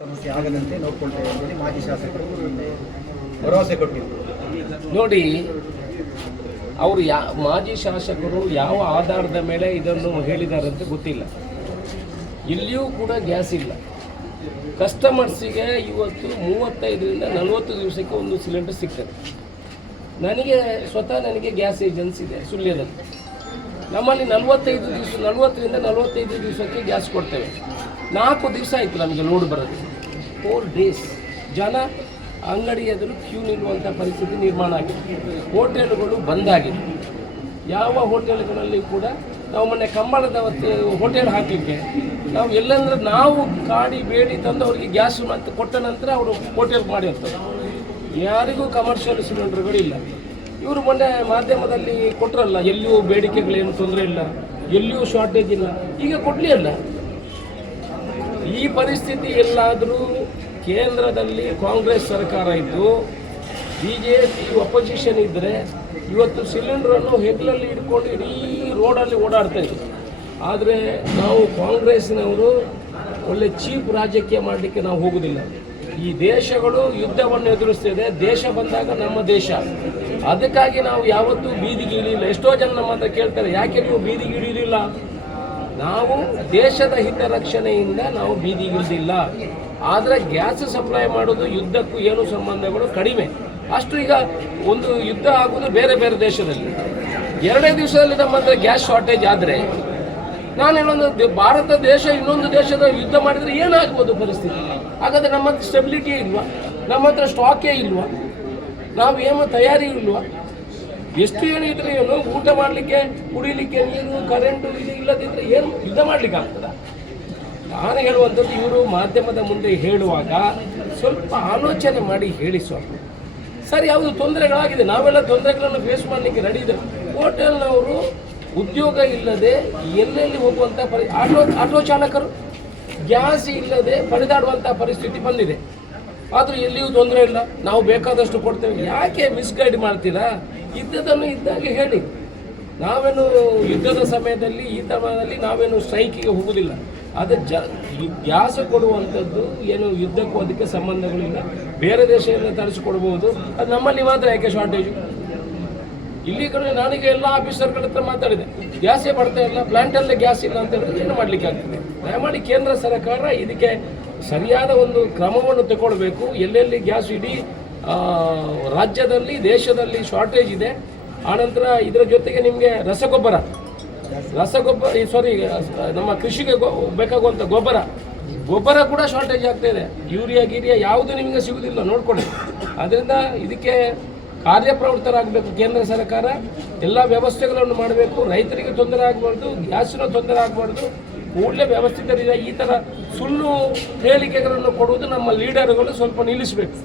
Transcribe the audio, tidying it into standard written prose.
ಸಮಸ್ಯೆ ಆಗದಂತೆ ನೋಡ್ಕೊಳ್ತೇವೆ ಅಂತೇಳಿ ಮಾಜಿ ಶಾಸಕರು ಭರವಸೆ ಕೊಟ್ಟಿದ್ರು. ನೋಡಿ, ಅವರು ಮಾಜಿ ಶಾಸಕರು ಯಾವ ಆಧಾರದ ಮೇಲೆ ಇದನ್ನು ಹೇಳಿದ್ದಾರೆ ಅಂತ ಗೊತ್ತಿಲ್ಲ. ಇಲ್ಲಿಯೂ ಕೂಡ ಗ್ಯಾಸ್ ಇಲ್ಲ. ಕಸ್ಟಮರ್ಸಿಗೆ ಇವತ್ತು 35ರಿಂದ 40 ದಿವಸಕ್ಕೆ ಒಂದು ಸಿಲಿಂಡರ್ ಸಿಗ್ತದೆ. ನನಗೆ ಗ್ಯಾಸ್ ಏಜೆನ್ಸಿ ಇದೆ ಸುಳ್ಯದಲ್ಲಿ. ನಮ್ಮಲ್ಲಿ 40ರಿಂದ 45 ದಿವಸಕ್ಕೆ ಗ್ಯಾಸ್ ಕೊಡ್ತೇವೆ. 4 ದಿವಸ ಆಯಿತು ನಮಗೆ ಲೋಡ್ ಬರೋದು. 4 days ಜನ ಅಂಗಡಿ ಎದುರು ಕ್ಯೂ ನಿಲ್ಲುವಂಥ ಪರಿಸ್ಥಿತಿ ನಿರ್ಮಾಣ ಆಗಿದೆ. ಹೋಟೆಲ್ಗಳು ಬಂದಾಗಿದೆ. ಯಾವ ಹೋಟೆಲ್ಗಳಲ್ಲಿ ಕೂಡ ನಾವು ಮೊನ್ನೆ ಕಂಬಳದ ಹೋಟೆಲ್ ಹಾಕಲಿಕ್ಕೆ ನಾವು ಎಲ್ಲಂದ್ರೆ ನಾವು ಕಾಡಿ ಬೇಡಿ ತಂದು ಅವರಿಗೆ ಗ್ಯಾಸ್ ಮತ್ತು ಕೊಟ್ಟ ನಂತರ ಅವರು ಹೋಟೆಲ್ ಮಾಡಿರ್ತಾರೆ. ಯಾರಿಗೂ ಕಮರ್ಷಿಯಲ್ ಸಿಲಿಂಡರ್ಗಳಿಲ್ಲ. ಇವರು ಮೊನ್ನೆ ಮಾಧ್ಯಮದಲ್ಲಿ ಕೊಟ್ಟರಲ್ಲ, ಎಲ್ಲಿಯೂ ಬೇಡಿಕೆಗಳೇನು ತೊಂದರೆ ಇಲ್ಲ, ಎಲ್ಲಿಯೂ ಶಾರ್ಟೇಜ್ ಇಲ್ಲ. ಈಗ ಕೊಡಲಿ ಅಲ್ಲ. ಈ ಪರಿಸ್ಥಿತಿ ಎಲ್ಲಾದರೂ ಕೇಂದ್ರದಲ್ಲಿ ಕಾಂಗ್ರೆಸ್ ಸರ್ಕಾರ ಇದ್ದು BJP ಅಪೋಸಿಷನ್ ಇದ್ದರೆ ಇವತ್ತು ಸಿಲಿಂಡ್ರನ್ನು ಹೆಗ್ಲಲ್ಲಿ ಇಟ್ಕೊಂಡು ಇಡೀ ರೋಡಲ್ಲಿ ಓಡಾಡ್ತಾ ಇದ್ರು. ಆದರೆ ನಾವು ಕಾಂಗ್ರೆಸ್ನವರು ಒಳ್ಳೆ ಚೀಪ್ ರಾಜಕೀಯ ಮಾಡಲಿಕ್ಕೆ ನಾವು ಹೋಗೋದಿಲ್ಲ. ಈ ದೇಶಗಳು ಯುದ್ಧವನ್ನು ಎದುರಿಸ್ತಿದೆ. ದೇಶ ಬಂದಾಗ ನಮ್ಮ ದೇಶ, ಅದಕ್ಕಾಗಿ ನಾವು ಯಾವತ್ತೂ ಬೀದಿಗೆ ಇಳಿಯಿಲ್ಲ. ಎಷ್ಟೋ ಜನ ನಮ್ಮ ಹತ್ರ ಕೇಳ್ತಾರೆ, ಯಾಕೆ ನೀವು ಬೀದಿಗೆ ಇಳಿಯಲಿಲ್ಲ? ನಾವು ದೇಶದ ಹಿತರಕ್ಷಣೆಯಿಂದ ನಾವು ಬೀದಿಗಿಳಿದಿಲ್ಲ. ಆದರೆ ಗ್ಯಾಸ್ ಸಪ್ಲೈ ಮಾಡೋದು ಯುದ್ಧಕ್ಕೂ ಏನು ಸಂಬಂಧಗಳು ಕಡಿಮೆ. ಅಷ್ಟು ಈಗ ಒಂದು ಯುದ್ಧ ಆಗೋದು ಬೇರೆ ಬೇರೆ ದೇಶದಲ್ಲಿ. 2 ದಿವಸದಲ್ಲಿ ನಮ್ಮ ಹತ್ರ ಗ್ಯಾಸ್ ಶಾರ್ಟೇಜ್ ಆದರೆ ನಾನು ಹೇಳೋದು, ಭಾರತ ದೇಶ ಇನ್ನೊಂದು ದೇಶದ ಯುದ್ಧ ಮಾಡಿದರೆ ಏನಾಗ್ಬೋದು ಪರಿಸ್ಥಿತಿ? ಹಾಗಾದರೆ ನಮ್ಮ ಹತ್ರ ಸ್ಟೆಬಿಲಿಟಿ ಇಲ್ವಾ? ನಮ್ಮ ಹತ್ರ ಸ್ಟಾಕೇ ಇಲ್ವಾ? ನಾವು ಏನು ತಯಾರಿ ಇಲ್ವಾ? ಎಷ್ಟು ಹೇಳಿದ್ರೆ ಏನು? ಊಟ ಮಾಡಲಿಕ್ಕೆ, ಕುಡಿಲಿಕ್ಕೆ ನೀರು, ಕರೆಂಟು ಇದು ಇಲ್ಲದಿದ್ದರೆ ಏನು ಯುದ್ಧ ಮಾಡಲಿಕ್ಕೆ ಆಗ್ತದ? ನಾನು ಹೇಳುವಂಥದ್ದು, ಇವರು ಮಾಧ್ಯಮದ ಮುಂದೆ ಹೇಳುವಾಗ ಸ್ವಲ್ಪ ಆಲೋಚನೆ ಮಾಡಿ ಹೇಳಿ ಸ್ವಾಮಿ. ಸರಿ, ಯಾವುದು ತೊಂದರೆಗಳಾಗಿದೆ, ನಾವೆಲ್ಲ ತೊಂದರೆಗಳನ್ನು ಫೇಸ್ ಮಾಡಲಿಕ್ಕೆ ರೆಡಿ ಇದೆ. ಹೋಟೆಲ್ನವರು ಉದ್ಯೋಗ ಇಲ್ಲದೆ ಎಲ್ಲೆಲ್ಲಿ ಹೋಗುವಂಥ ಆಟೋ ಚಾಲಕರು ಗ್ಯಾಸ್ ಇಲ್ಲದೆ ಪಡೆದಾಡುವಂಥ ಪರಿಸ್ಥಿತಿ ಬಂದಿದೆ. ಆದರೂ ಎಲ್ಲಿಯೂ ತೊಂದರೆ ಇಲ್ಲ, ನಾವು ಬೇಕಾದಷ್ಟು ಕೊಡ್ತೇವೆ. ಯಾಕೆ ಮಿಸ್ಗೈಡ್ ಮಾಡ್ತೀರಾ? ಇದ್ದದನ್ನು ಇದ್ದಾಗೆ ಹೇಳಿ. ನಾವೇನು ಯುದ್ಧದ ಸಮಯದಲ್ಲಿ ಈ ಥರದಲ್ಲಿ ನಾವೇನು ಸ್ಟ್ರೈಕಿಗೆ ಹೋಗುವುದಿಲ್ಲ. ಆದರೆ ಗ್ಯಾಸ್ ಕೊಡುವಂಥದ್ದು ಏನು ಯುದ್ಧಕ್ಕೂ ಅದಕ್ಕೆ ಸಂಬಂಧಗಳಿಲ್ಲ. ಬೇರೆ ದೇಶದಿಂದ ತರಿಸಿಕೊಡ್ಬೋದು. ಅದು ನಮ್ಮಲ್ಲಿ ಮಾತ್ರ ಯಾಕೆ ಶಾರ್ಟೇಜು? ಇಲ್ಲಿ ಕಡೆ ನಾನೀಗ ಎಲ್ಲ ಆಫೀಸರ್ಗಳ ಹತ್ರ ಮಾತಾಡಿದೆ, ಗ್ಯಾಸೇ ಬರ್ತಾ ಇಲ್ಲ, ಪ್ಲಾಂಟಲ್ಲೇ ಗ್ಯಾಸ್ ಇಲ್ಲ ಅಂತ ಹೇಳಿದ್ರೆ ಏನು ಮಾಡಲಿಕ್ಕೆ ಆಗ್ತದೆ? ದಯಮಾಡಿ ಕೇಂದ್ರ ಸರ್ಕಾರ ಇದಕ್ಕೆ ಸರಿಯಾದ ಒಂದು ಕ್ರಮವನ್ನು ತಗೊಳ್ಬೇಕು. ಎಲ್ಲೆಲ್ಲಿ ಗ್ಯಾಸ್ ಇಡೀ ರಾಜ್ಯದಲ್ಲಿ ದೇಶದಲ್ಲಿ ಶಾರ್ಟೇಜ್ ಇದೆ. ಆನಂತರ ಇದರ ಜೊತೆಗೆ ನಿಮಗೆ ರಸಗೊಬ್ಬರ ನಮ್ಮ ಕೃಷಿಗೆ ಬೇಕಾಗುವಂಥ ಗೊಬ್ಬರ ಕೂಡ ಶಾರ್ಟೇಜ್ ಆಗ್ತಾ ಇದೆ. ಯೂರಿಯಾ ಯಾವುದು ನಿಮಗೆ ಸಿಗುವುದಿಲ್ಲ, ನೋಡ್ಕೊಳ್ಳಿ. ಅದರಿಂದ ಇದಕ್ಕೆ ಕಾರ್ಯಪ್ರವೃತ್ತರಾಗಬೇಕು ಕೇಂದ್ರ ಸರ್ಕಾರ. ಎಲ್ಲ ವ್ಯವಸ್ಥೆಗಳನ್ನು ಮಾಡಬೇಕು. ರೈತರಿಗೆ ತೊಂದರೆ ಆಗಬಾರ್ದು, ಗ್ಯಾಸಿನ ತೊಂದರೆ ಆಗಬಾರ್ದು. ಕೂಡಲೇ ವ್ಯವಸ್ಥಿತ ಈ ಥರ ಸುಳ್ಳು ಹೇಳಿಕೆಗಳನ್ನು ಕೊಡುವುದು ನಮ್ಮ ಲೀಡರ್ಗಳು ಸ್ವಲ್ಪ ನಿಲ್ಲಿಸಬೇಕು.